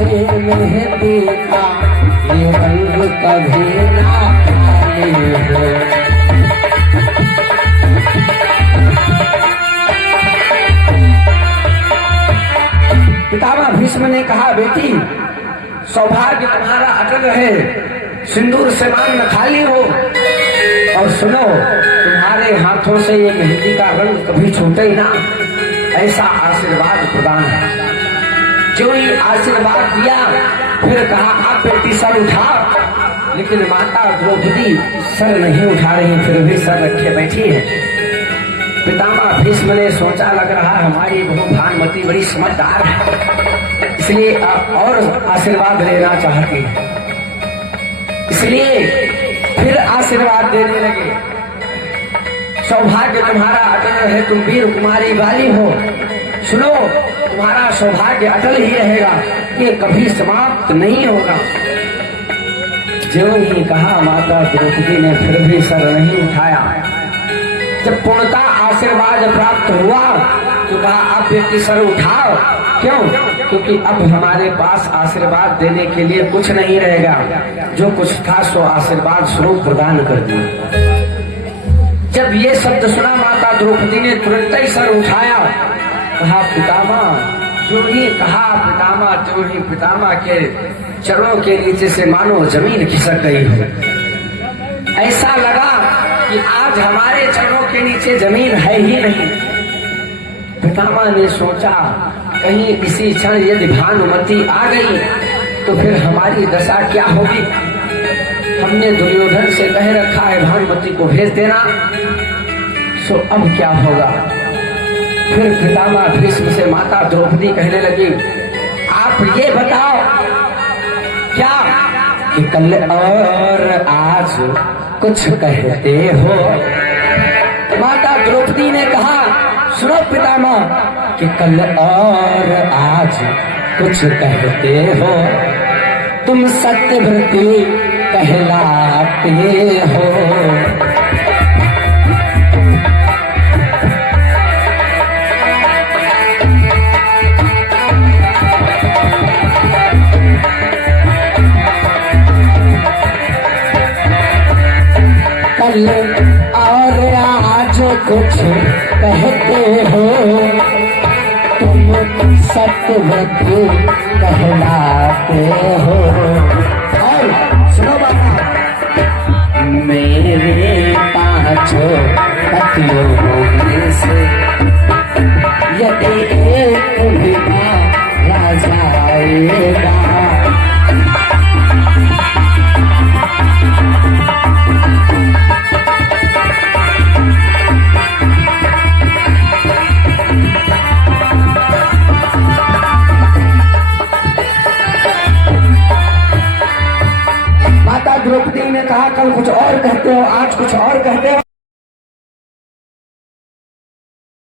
से मेहंदी का ये रंग कभी ना खाली हो। पितामह भीष्म ने कहा, बेटी सौभाग्य तुम्हारा अटल रहे, सिंदूर से मान न खाली हो, और सुनो तुम्हारे हाथों से ये मेहंदी का रंग कभी छूटे ही ना, ऐसा आशीर्वाद प्रदान है। जो ये आशीर्वाद दिया, फिर कहा आप बेटी सर उठा, लेकिन माता द्रौपदी सर नहीं उठा रही, फिर भी सर रखे बैठी है। पितामह भीष्म ने सोचा, लग रहा हमारी बहू भानुमति बड़ी समझदार है, इसलिए और आशीर्वाद लेना चाहती है, इसलिए फिर आशीर्वाद देने लगे। सौभाग्य तुम्हारा अटल रहे, तुम वीर कुमारी वाली हो, सुनो तुम्हारा सौभाग्य अटल ही रहेगा, ये कभी समाप्त नहीं होगा। जो ही कहा, माता द्रौपदी ने फिर भी सर नहीं उठाया। जब पूर्णता आशीर्वाद प्राप्त हुआ तो कहा आप बेटी सर उठाओ। क्यों? क्योंकि अब हमारे पास आशीर्वाद देने के लिए कुछ नहीं रहेगा, जो कुछ था सो आशीर्वाद स्वरूप प्रदान कर दिया। जब ये शब्द सुना, माता द्रौपदी ने तुरंत ही सर उठाया, कहा पितामह, जो ही कहा पितामह, जो ही पितामह के चरणों के नीचे से मानो जमीन खिसक गई हो। ऐसा लगा कि आज हमारे चरणों के नीचे जमीन है ही नहीं। पितामह ने सोचा, कहीं इसी क्षण यदि भानुमति आ गई तो फिर हमारी दशा क्या होगी। हमने दुर्योधन से कह रखा है भानुमति को भेज देना, सो अब क्या होगा। फिर पितामह भीष्म से माता द्रौपदी कहने लगी, आप ये बताओ क्या कि कल और आज कुछ कहते हो। माता द्रौपदी ने कहा, सुनो पितामह, कि कल और आज कुछ कहते हो, तुम सत्यव्रती कहलाते हो। कल और आज कुछ कहते हो, तुम सत्यव्रती कहलाते हो। और सुनो बाबा, मेरे पांचों पतियों में से यदि एक भी मारा जाएगा, द्रौपदी ने कहा, कल कुछ और कहते हो, आज कुछ और कहते हो।